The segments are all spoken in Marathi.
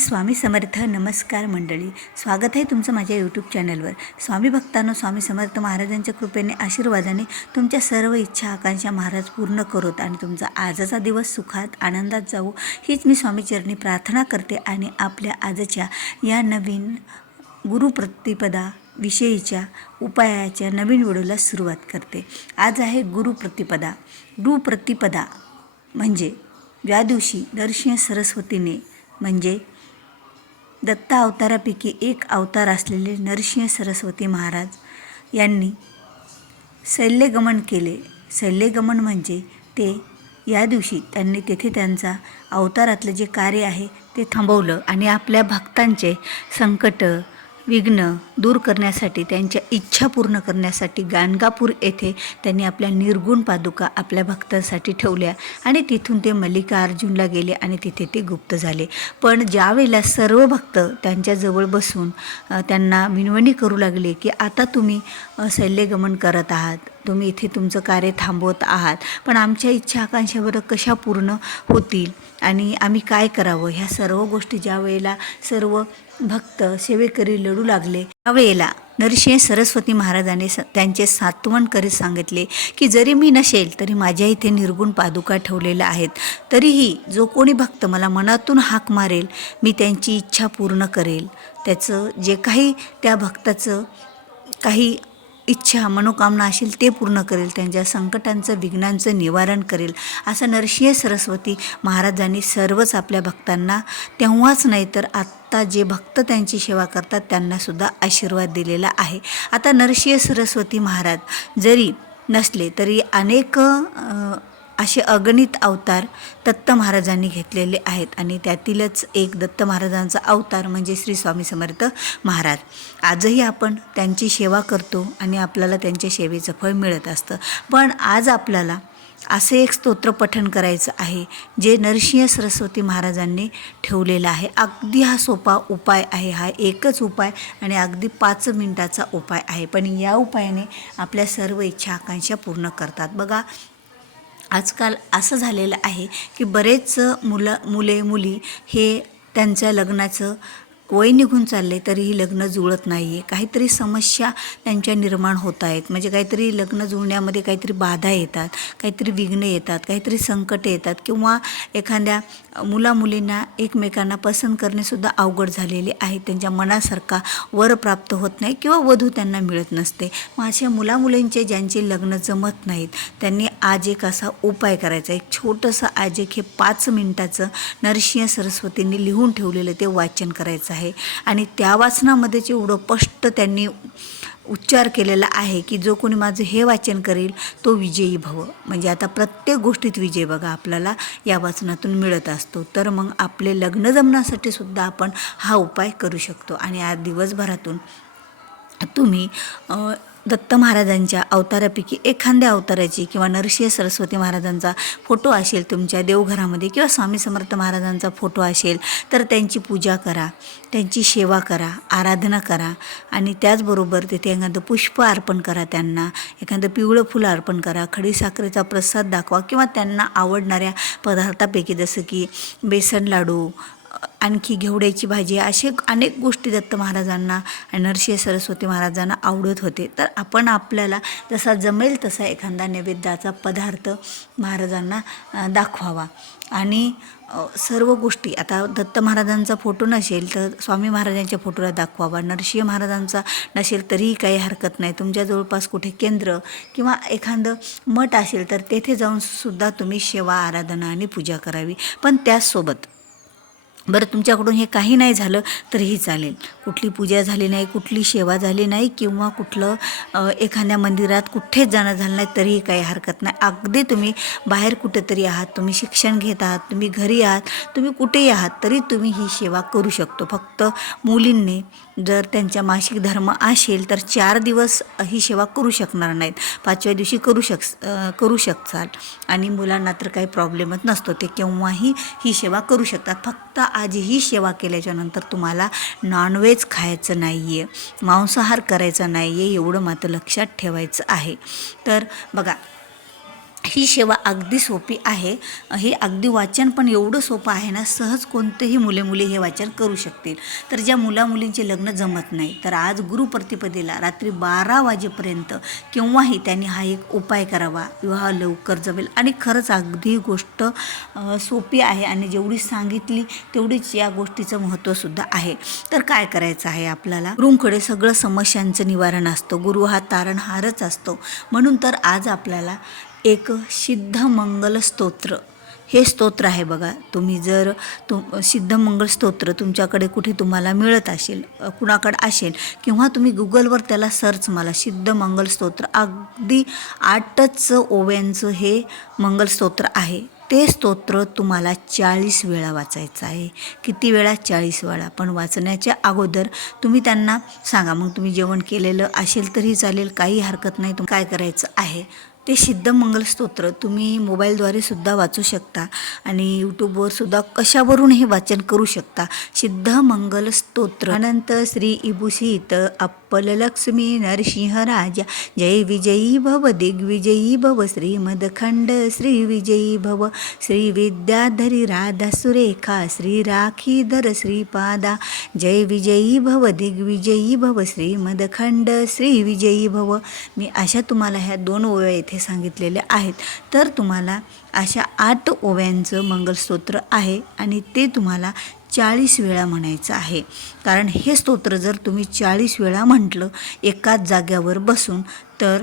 स्वामी समर्थ. नमस्कार मंडळी, स्वागत आहे तुमचं माझ्या यूट्यूब चॅनलवर. स्वामी भक्तांनो, स्वामी समर्थ महाराजांच्या कृपेने आशीर्वादाने तुमच्या सर्व इच्छा आकांक्षा महाराज पूर्ण करोत आणि तुमचा आजचा दिवस सुखात आनंदात जाऊ हीच मी स्वामीचरणी प्रार्थना करते. आणि आपल्या आजच्या या नवीन गुरुप्रतिपदा विषयीच्या उपायाच्या नवीन व्हिडिओला सुरुवात करते. आज आहे गुरुप्रतिपदा. गुरुप्रतिपदा म्हणजे ज्या दिवशी नरसिंह सरस्वतीने म्हणजे दत्त अवतारापैकी एक अवतार असलेले नरसिंह सरस्वती महाराज यांनी शैल्यगमन केले. शैल्यगमन म्हणजे ते या दिवशी त्यांनी तेथे त्यांचा अवतारातलं जे कार्य आहे ते थांबवलं आणि आपल्या भक्तांचे संकट विघ्न दूर करण्यासाठी, त्यांच्या इच्छा पूर्ण करण्यासाठी गाणगापूर येथे त्यांनी आपल्या निर्गुण पादुका आपल्या भक्तांसाठी ठेवल्या आणि तिथून ते मल्लिकार्जुनला गेले आणि तिथे ते गुप्त झाले. पण ज्यावेळेला सर्व भक्त त्यांच्याजवळ बसून त्यांना विनवणी करू लागले की आता तुम्ही शैल्यगमन करत आहात, तुम्ही इथे तुमचं कार्य थांबवत आहात, पण आमच्या इच्छा आकांक्षावर कशा पूर्ण होतील आणि आम्ही काय करावं, ह्या सर्व गोष्टी ज्या वेळेला सर्व भक्त सेवेकरी लढू लागले त्यावेळेला नरसिंह सरस्वती महाराजांनी त्यांचे सांत्वन करीत सांगितले की जरी मी नसेल तरी माझ्या इथे निर्गुण पादुका ठेवलेल्या आहेत, तरीही जो कोणी भक्त मला मनातून हाक मारेल मी त्यांची इच्छा पूर्ण करेल, त्याचं जे काही त्या भक्ताचं काही इच्छा मनोकामना असेल ते पूर्ण करेल, त्यांच्या संकटांचं विघ्नांचं निवारण करेल, असं नरसिंह सरस्वती महाराजांनी सर्वच आपल्या भक्तांना तेव्हाच नाही तर आत्ता जे भक्त त्यांची सेवा करतात त्यांनासुद्धा आशीर्वाद दिलेला आहे. आता नरसिंह सरस्वती महाराज जरी नसले तरी अनेक असे अगणित अवतार दत्त महाराजांनी घेतलेले आहेत आणि त्यातीलच एक दत्त महाराजांचा अवतार म्हणजे श्री स्वामी समर्थ महाराज. आजही आपण त्यांची सेवा करतो आणि आपल्याला त्यांच्या सेवेचं फळ मिळत असतं. पण आज आपल्याला असे एक स्तोत्र पठण करायचं आहे जे नरसिंह सरस्वती महाराजांनी ठेवलेलं आहे. अगदी हा सोपा उपाय आहे, हा एकच उपाय आणि अगदी 5 मिनिटाचा उपाय आहे, पण या उपायाने आपल्या सर्व इच्छा आकांक्षा पूर्ण करतात. बघा, आजकाल असं झालेलं आहे की बरेच मुले मुली हे त्यांच्या लग्नाचं वय निघून चालले तरीही लग्न जुळत नाही आहे. काहीतरी समस्या त्यांच्या निर्माण होत आहेत, म्हणजे काहीतरी लग्न जुळण्यामध्ये काहीतरी बाधा येतात, काहीतरी विघ्न येतात, काहीतरी संकट येतात किंवा एखाद्या मुलींना एकमेकांना पसंत करणेसुद्धा अवघड झालेले आहे. त्यांच्या मनासारखा वर प्राप्त होत नाही किंवा वधू त्यांना मिळत नसते. मग अशा मुलींचे ज्यांचे लग्न जमत नाहीत त्यांनी आज एक असा उपाय करायचा. एक छोटंसं आज एक हे 5 मिनिटाचं नरसिंह सरस्वतींनी लिहून ठेवलेलं ते वाचन करायचं आहे आणि त्या वाचनामध्येच एवढं स्पष्ट त्यांनी उच्चार केलेला आहे की जो कोणी माझं हे वाचन करेल तो विजयी भव. म्हणजे आता प्रत्येक गोष्टीत विजय बघा आपल्याला या वाचनातून मिळत असतो. तर मग आपले लग्न जमण्यासाठी सुद्धा आपण हा उपाय करू शकतो. आणि आज दिवसभरातून तुम्ही दत्त महाराजांच्या अवतारापैकी एखाद्या अवताराची किंवा नरसिंह सरस्वती महाराजांचा फोटो असेल तुमच्या देवघरामध्ये किंवा स्वामी समर्थ महाराजांचा फोटो असेल तर त्यांची पूजा करा, त्यांची सेवा करा, आराधना करा आणि त्याचबरोबर तिथे एखादं पुष्प अर्पण करा, त्यांना एखादं पिवळं फुलं अर्पण करा, खडीसाखरेचा प्रसाद दाखवा किंवा त्यांना आवडणाऱ्या पदार्थापैकी जसं की बेसन लाडू, आणखी घेवड्याची भाजी, असे अनेक गोष्टी दत्त महाराजांना आणि नरसिंह सरस्वती महाराजांना आवडत होते. तर आपण आपल्याला जसा जमेल तसा एखादा नैवेद्याचा पदार्थ महाराजांना दाखवावा आणि सर्व गोष्टी. आता दत्त महाराजांचा फोटो नसेल तर स्वामी महाराजांच्या फोटोला दाखवावा, नरसिंह महाराजांचा नसेल तरीही काही हरकत नाही. तुमच्या जवळपास कुठे केंद्र किंवा एखादं मठ असेल तर तेथे जाऊन सुद्धा तुम्ही सेवा आराधना आणि पूजा करावी. पण त्याचसोबत बरं, तुमच्याकडून हे काही नाही झालं तरीही चालेल, कुठली पूजा झाली नाही, कुठली सेवा झाली नाही किंवा कुठलं एखाद्या मंदिरात कुठेच जाणं झालं नाही तरीही काही हरकत नाही. अगदी तुम्ही बाहेर कुठेतरी आहात, तुम्ही शिक्षण घेत आहात, तुम्ही घरी आहात, तुम्ही कुठेही आहात तरी तुम्ही ही सेवा करू शकतो. फक्त मुलींनी जर त्यांच्या मासिक धर्म असेल तर 4 दिवस ही सेवा करू शकणार नाहीत, 5व्या दिवशी करू शकताल आणि मुलांना तर काही प्रॉब्लेमच नसतो, ते केव्हाही ही सेवा करू शकतात. फक्त आज ही सेवा केल्याच्यानंतर तुम्हाला नॉनव्हेज खायचं नाही आहे, मांसाहार करायचा नाही आहे, एवढं मात्र लक्षात ठेवायचं आहे. तर बघा, ही सेवा अगदी सोपी आहे. हे अगदी वाचन पण एवढं सोपं आहे ना, सहज कोणतेही मुले हे वाचन करू शकतील. तर ज्या मुलींचे लग्न जमत नाही, तर आज गुरुप्रतिपदेला रात्री 12 वाजेपर्यंत केव्हाही त्यांनी हा एक उपाय करावा, विवाह लवकर जमेल. आणि खरंच अगदी गोष्ट सोपी आहे आणि जेवढी सांगितली तेवढीच या गोष्टीचं महत्त्वसुद्धा आहे. तर काय करायचं आहे आपल्याला, गुरूंकडे सगळं समस्यांचं निवारण असतं. गुरु हा तारणहारच असतो. म्हणून तर आज आपल्याला एक सिद्धमंगल स्तोत्र, हे स्तोत्र आहे बघा. तुम्ही जर सिद्धमंगल स्तोत्र तुमच्याकडे कुठे तुम्हाला मिळत असेल, कुणाकडे असेल, किंवा तुम्ही गुगलवर त्याला सर्च मारा, सिद्धमंगल स्तोत्र. अगदी 8च ओव्यांचं हे मंगल स्तोत्र आहे. ते स्तोत्र तुम्हाला 40 वेळा वाचायचं आहे. किती वेळा? 40 वेळा. पण वाचण्याच्या अगोदर तुम्ही त्यांना सांगा. मग तुम्ही जेवण केलेलं असेल तरी चालेल, काही हरकत नाही. तुम्ही काय करायचं आहे, ते सिद्धमंगल स्तोत्र तुम्ही मोबाईलद्वारे सुद्धा वाचू शकता आणि यूट्यूबवर सुद्धा कशावरूनही वाचन करू शकता. सिद्धमंगल स्तोत्र. अनंत श्री इभूषित अप्पल लक्ष्मी नरसिंह राजा, जय विजयी भव दिग्विजयी भव, श्रीमदखंड श्री विजयी भव, श्री विद्याधरी राधा सुरेखा, श्री राखीधर श्रीपादा, जय विजयी भव दिग्विजयी भव, श्रीमदखंड श्री विजयी भव. मी अशा तुम्हाला ह्या 2 ओव्या इथे सांगितलेल्या आहेत. तर तुम्हाला अशा 8 ओव्यांचं मंगलस्तोत्र आहे आणि ते तुम्हाला 40 वेळा म्हणायचं आहे. कारण हे स्तोत्र जर तुम्ही 40 वेळा म्हटलं एकाच जाग्यावर बसून, तर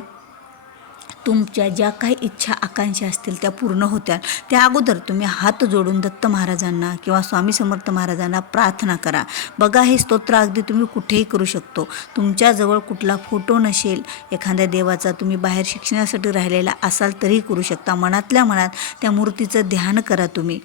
तुमच्या ज्या काही इच्छा आकांक्षा असतील त्या पूर्ण होत्या. त्या अगोदर तुम्ही हात जोडून दत्त महाराजांना किंवा स्वामी समर्थ महाराजांना प्रार्थना करा. बघा, हे स्तोत्र अगदी तुम्ही कुठेही करू शकतो. तुमच्याजवळ कुठला फोटो नसेल, एखाद्या देवाचा, तुम्ही बाहेर शिक्षणासाठी राहिलेला असाल तरी करू शकता. मनातल्या मनात त्या मूर्तीचं ध्यान करा. तुम्ही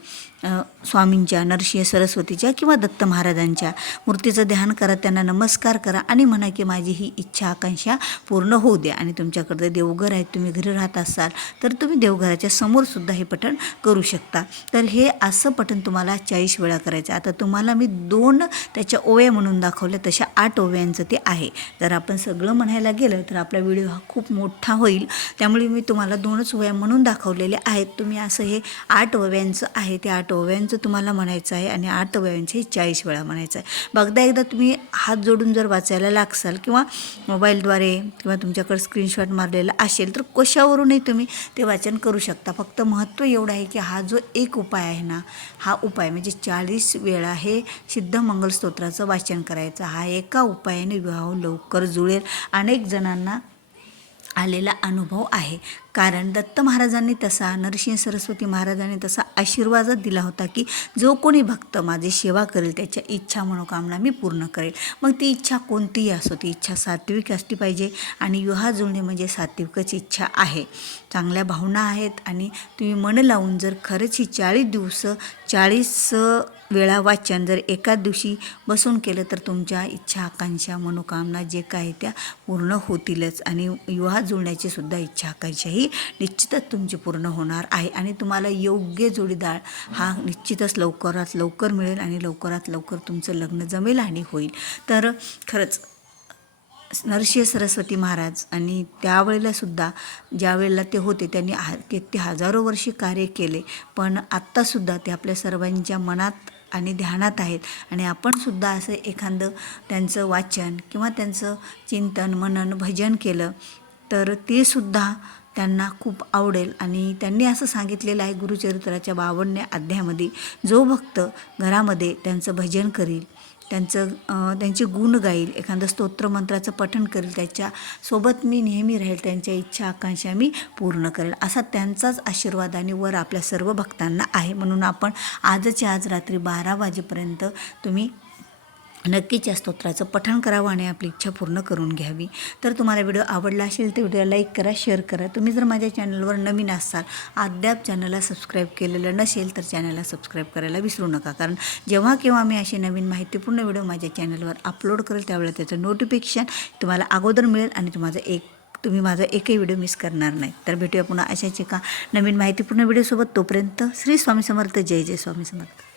स्वामींच्या, नरसिंह सरस्वतीच्या किंवा दत्त महाराजांच्या मूर्तीचं ध्यान करा, त्यांना नमस्कार करा आणि म्हणा की माझी ही इच्छा आकांक्षा पूर्ण होऊ द्या. आणि तुमच्याकडे देवघर आहेत, तुम्ही घरी राहत असाल तर तुम्ही देवघराच्या समोरसुद्धा हे पठण करू शकता. तर हे असं पठण तुम्हाला 40 वेळा करायचं. आता तुम्हाला मी 2 त्याच्या ओव्या म्हणून दाखवल्या, तशा 8 ओव्यांचं ते आहे. जर आपण सगळं म्हणायला गेलं तर आपला व्हिडिओ हा खूप मोठा होईल. त्यामुळे मी तुम्हाला 2च ओव्या म्हणून दाखवलेल्या आहेत. तुम्ही असं हे 8 ओव्यांचं आहे, ते 8 ओव्यांचं तुम्हाला म्हणायचं आहे आणि 8 ओव्यांचे 40 वेळा म्हणायचं आहे. बघदा एकदा तुम्ही हात जोडून जर वाचायला लागसाल किंवा मोबाईलद्वारे किंवा तुमच्याकडे स्क्रीनशॉट मारलेला असेल तर कशावरूनही तुम्ही ते वाचन करू शकता. फक्त महत्त्व एवढं आहे की हा जो एक उपाय आहे ना, हा उपाय म्हणजे 40 वेळा हे सिद्धमंगल स्तोत्राचं वाचन करायचं. हा एका उपायाने विवाह लवकर जुळेल. अनेक जणांना आलेला अनुभव आहे. कारण दत्त महाराजांनी तसा, नरसिंह सरस्वती महाराजांनी तसा आशीर्वादच दिला होता की जो कोणी भक्त माझी सेवा करेल त्याच्या इच्छा मनोकामना मी पूर्ण करेल. मग ती इच्छा कोणतीही असो, ती इच्छा सात्विक असली पाहिजे. आणि विवाह जुळणे म्हणजे सात्विकच इच्छा आहे. चांगल्या भावना आहेत आणि तुम्ही मन लावून जर खरंच ही 40 दिवस 40 वेळा वाचन जर एकाच दिवशी बसून केलं तर तुमच्या इच्छा आकांक्षा मनोकामना जे काय त्या पूर्ण होतीलच. आणि विवाह जुळण्याची सुद्धा इच्छा आकांक्षाही निश्चितच तुमची पूर्ण होणार आहे. आणि तुम्हाला योग्य जोडीदार हा निश्चितच लवकरात लवकर मिळेल आणि लवकरात लवकर तुमचं लग्न जमेल आणि होईल. तर खरंच नरसिंह सरस्वती महाराज आणि त्यावेळेला सुद्धा ज्या वेळेला ते होते त्यांनी किती हजारो वर्षी कार्य केले, पण आत्तासुद्धा ते आपल्या सर्वांच्या मनात आणि ध्यानात आहेत. आणि आपण सुद्धा असं एखादं त्यांचं वाचन किंवा त्यांचं चिंतन मनन भजन केलं तर ते सुद्धा त्यांना खूप आवडेल. आणि त्यांनी असं सांगितलेलं आहे गुरुचरित्राच्या 52व्या अध्यायामध्ये, जो भक्त घरामध्ये त्यांचं भजन करील, त्यांचे गुण गाईल, एखादं स्तोत्र मंत्राचं पठण करेल, त्याच्यासोबत मी नेहमी राहील, त्यांच्या इच्छा आकांक्षा मी पूर्ण करेल, असा त्यांचाच आशीर्वाद आणि वर आपल्या सर्व भक्तांना आहे. म्हणून आपण आजच्या आज रात्री 12 वाजेपर्यंत तुम्ही नक्कीच या स्तोत्राचं पठण करावं आणि आपली इच्छा पूर्ण करून घ्यावी. तर तुम्हाला व्हिडिओ आवडला असेल तर व्हिडिओला लाईक करा, शेअर करा. तुम्ही जर माझ्या चॅनलवर नवीन असाल, अद्याप चॅनलला सबस्क्राईब केलेलं नसेल तर चॅनलला सबस्क्राईब करायला विसरू नका. कारण जेव्हा केव्हा मी अशी नवीन माहितीपूर्ण व्हिडिओ माझ्या चॅनलवर अपलोड करेल त्यावेळेला त्याचं नोटिफिकेशन तुम्हाला अगोदर मिळेल आणि तुम्ही माझा एकही व्हिडिओ मिस करणार नाही. तर भेटूया पुन्हा अशाच एका नवीन माहितीपूर्ण व्हिडिओसोबत. तोपर्यंत श्री स्वामी समर्थ. जय जय स्वामी समर्थ.